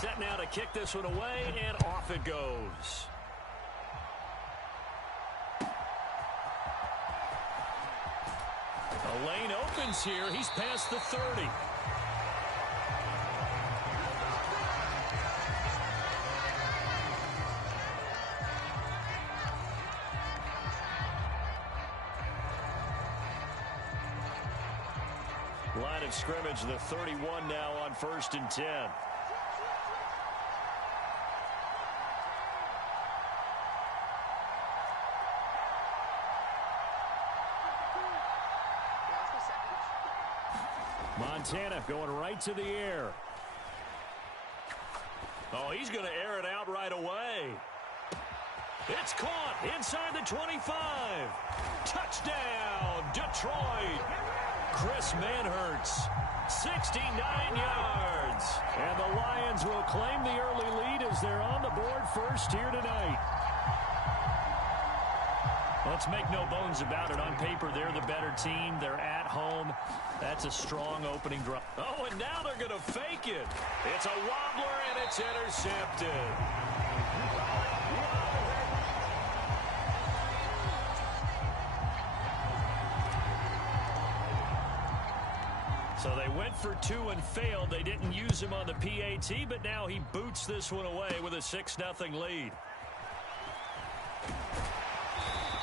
Set now to kick this one away, and off it goes. The lane opens here. He's past the 30. Line of scrimmage, the 31 now on 1st and 10. Montana going right to the air. Oh, he's going to air it out right away. It's caught inside the 25. Touchdown, Detroit. Chris Manhertz, 69 yards. And the Lions will claim the early lead as they're on the board first here tonight. Let's make no bones about it. On paper, they're the better team. They're at home. That's a strong opening drive. Oh, and now they're going to fake it. It's a wobbler, and it's intercepted. So they went for 2 and failed. They didn't use him on the PAT, but now he boots this one away with a 6-0 lead.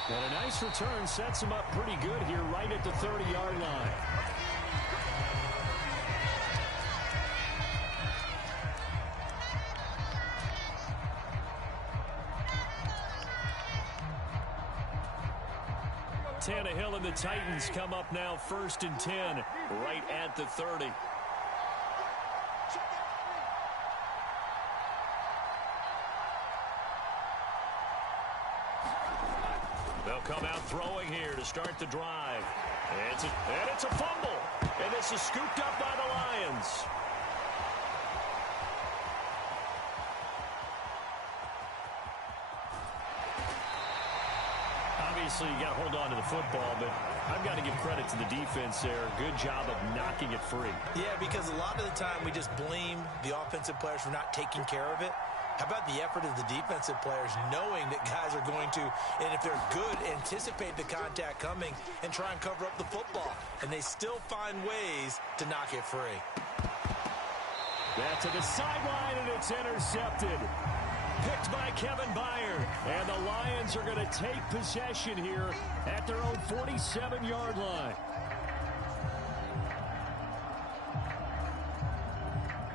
And a nice return sets him up pretty good here right at the 30-yard line. Tannehill and the Titans come up now 1st and 10, right at the 30. They'll come out throwing here to start the drive. And it's a fumble. And this is scooped up by the Lions. Obviously, you got to hold on to the football, but I've got to give credit to the defense there. Good job of knocking it free. Yeah, because a lot of the time we just blame the offensive players for not taking care of it. How about the effort of the defensive players knowing that guys are going to, and if they're good, anticipate the contact coming and try and cover up the football. And they still find ways to knock it free. That to the sideline, and it's intercepted. Picked by Kevin Byard. And the Lions are going to take possession here at their own 47-yard line.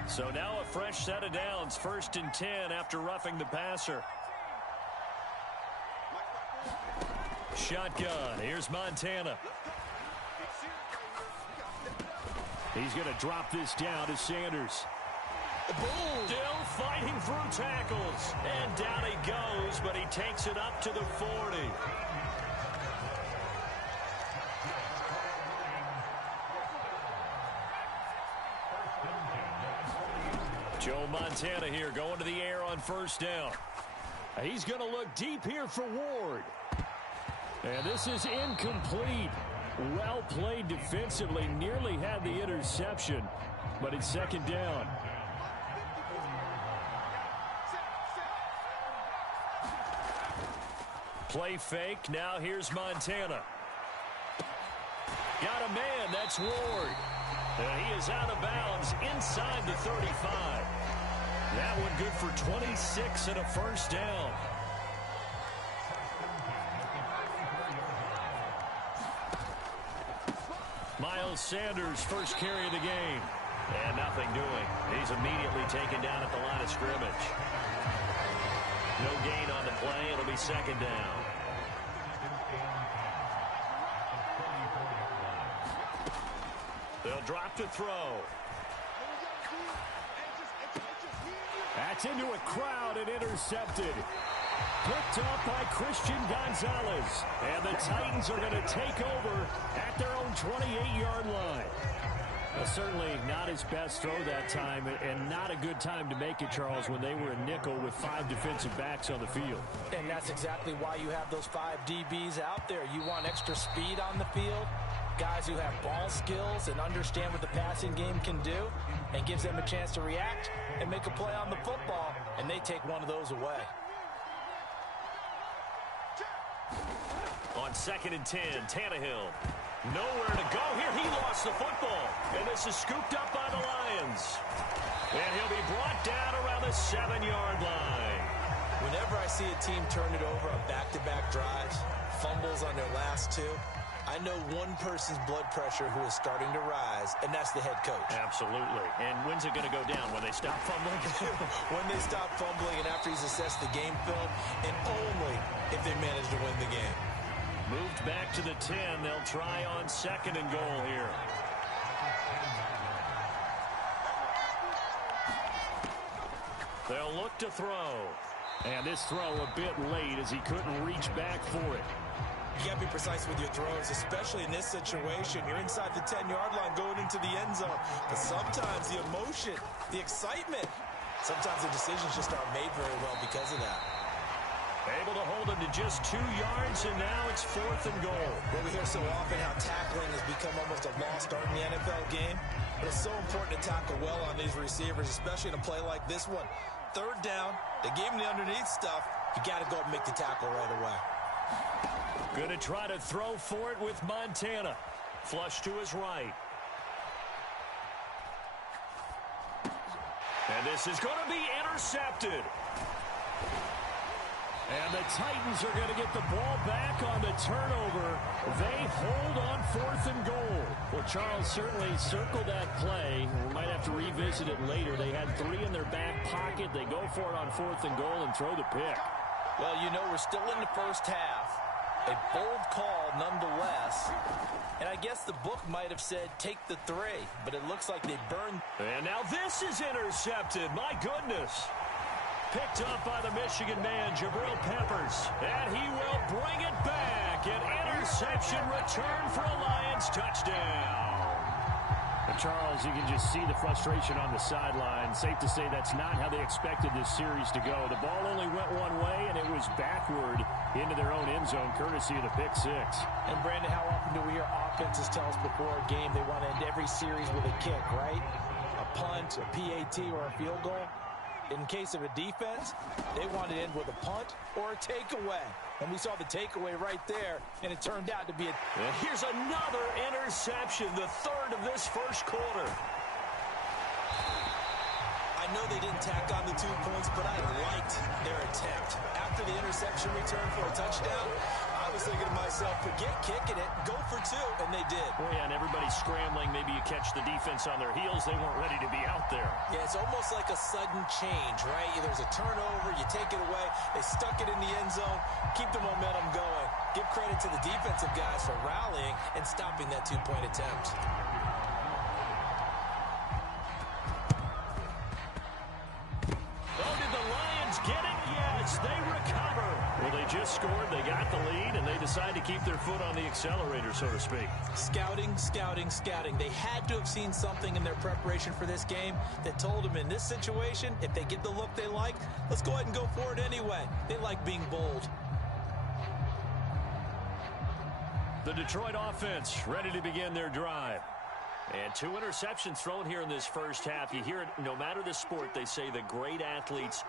So now a fresh set of downs, 1st and 10 after roughing the passer. Shotgun. Here's Montana. He's going to drop this down to Sanders. Boom. Still fighting through tackles. And down he goes, but he takes it up to the 40. Joe Montana here going to the air on 1st down. He's going to look deep here for Ward. And this is incomplete. Well played defensively. Nearly had the interception, but it's 2nd down. Play fake. Now here's Montana. Got a man. That's Ward. And he is out of bounds inside the 35. That one good for 26 and a 1st down. Miles Sanders, first carry of the game. And nothing doing. He's immediately taken down at the line of scrimmage. No gain on the play. It'll be 2nd down. They'll drop to throw. That's into a crowd and intercepted. Picked off by Christian Gonzalez. And the Titans are going to take over at their own 28-yard line. Well, certainly not his best throw that time, and not a good time to make it, Charles, when they were a nickel with 5 defensive backs on the field. And that's exactly why you have those 5 DBs out there. You want extra speed on the field. Guys who have ball skills and understand what the passing game can do, and gives them a chance to react and make a play on the football, and they take one of those away. On 2nd and 10, Tannehill. Nowhere to go here. He lost the football. And this is scooped up by the Lions. And he'll be brought down around the 7-yard line. Whenever I see a team turn it over on back-to-back drives, fumbles on their last two, I know one person's blood pressure who is starting to rise, and that's the head coach. Absolutely. And when's it going to go down? When they stop fumbling? When they stop fumbling and after he's assessed the game film, and only if they manage to win the game. Moved back to the 10. They'll try on 2nd and goal here. They'll look to throw. And this throw a bit late as he couldn't reach back for it. You got to be precise with your throws, especially in this situation. You're inside the 10-yard line going into the end zone. But sometimes the emotion, the excitement, sometimes the decisions just aren't made very well because of that. Able to hold him to just 2 yards, and now it's 4th and goal. Well, we hear so often how tackling has become almost a lost art in the NFL game. But it's so important to tackle well on these receivers, especially in a play like this one. 3rd down, they gave him the underneath stuff. You got to go and make the tackle right away. Going to try to throw for it with Montana. Flush to his right. And this is going to be intercepted. And the Titans are going to get the ball back on the turnover. They hold on 4th and goal. Well, Charles certainly circled that play. We might have to revisit it later. They had 3 in their back pocket. They go for it on 4th and goal and throw the pick. Well, you know, we're still in the first half. A bold call nonetheless. And I guess the book might have said take the 3, but it looks like they burned. And now this is intercepted. My goodness. Picked up by the Michigan man, Jabril Peppers. And he will bring it back. An interception return for a Lions touchdown. And Charles, you can just see the frustration on the sideline. Safe to say that's not how they expected this series to go. The ball only went one way, and it was backward into their own end zone, courtesy of the pick 6. And, Brandon, how often do we hear offenses tell us before a game they want to end every series with a kick, right? A punt, a PAT, or a field goal? In case of a defense, they want to end with a punt or a takeaway. And we saw the takeaway right there, and it turned out to be a... And here's another interception, the 3rd of this first quarter. I know they didn't tack on the 2 points, but I liked their attempt. After the interception return for a touchdown, I was thinking to myself, forget kicking it, go for 2, and they did. Well, yeah, and everybody's scrambling. Maybe you catch the defense on their heels. They weren't ready to be out there. Yeah, it's almost like a sudden change, right? There's a turnover, you take it away, they stuck it in the end zone, keep the momentum going. Give credit to the defensive guys for rallying and stopping that 2-point attempt. Oh, did the Lions get it? Yes, they recover. Well, they just scored, they got the lead, and they decide to keep their foot on the accelerator, so to speak. Scouting, scouting, scouting. They had to have seen something in their preparation for this game that told them in this situation, if they get the look they like, let's go ahead and go for it anyway. They like being bold. The Detroit offense ready to begin their drive. And 2 interceptions thrown here in this first half. You hear it, no matter the sport, they say the great athletes...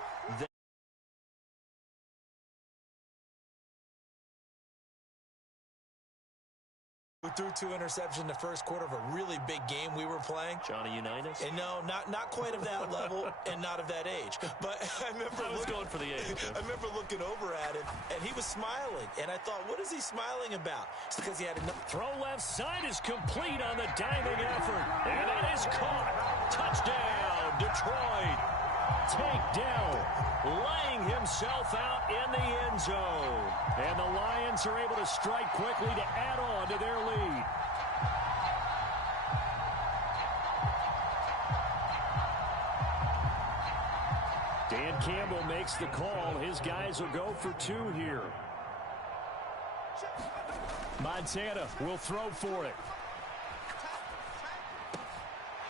We threw 2 interceptions in the first quarter of a really big game we were playing. Johnny Unitas? And no, not quite of that level and not of that age. But I was going for the age. I remember looking over at him, and he was smiling. And I thought, what is he smiling about? It's because he had enough. Throw left side is complete on the diving effort. And it is caught. Touchdown, Detroit. Takedown, laying himself out in the end zone. And the Lions are able to strike quickly to add on to their lead. Dan Campbell makes the call. His guys will go for 2 here. Montana will throw for it.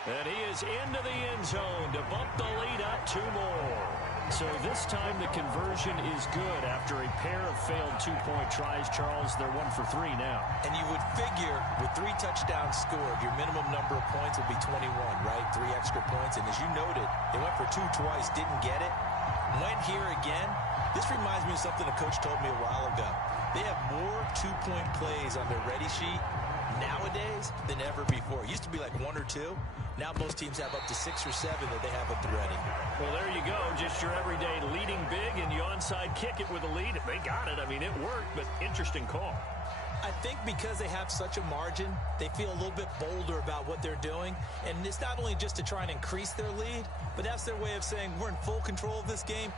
And he is into the end zone to bump the lead up 2 more. So this time the conversion is good after a pair of failed two-point tries. Charles, they're 1 for 3 now. And you would figure with 3 touchdowns scored, your minimum number of points would be 21, right? 3 extra points. And as you noted, they went for 2 twice, didn't get it. Went here again. This reminds me of something a coach told me a while ago. They have more two-point plays on their ready sheet nowadays than ever before. It used to be like 1 or 2. Now most teams have up to 6 or 7 that they have up the ready. Well, there you go. Just your everyday leading big, and you onside kick it with a lead. They got it. I mean, it worked, but interesting call. I think because they have such a margin, they feel a little bit bolder about what they're doing. And it's not only just to try and increase their lead, but that's their way of saying we're in full control of this game.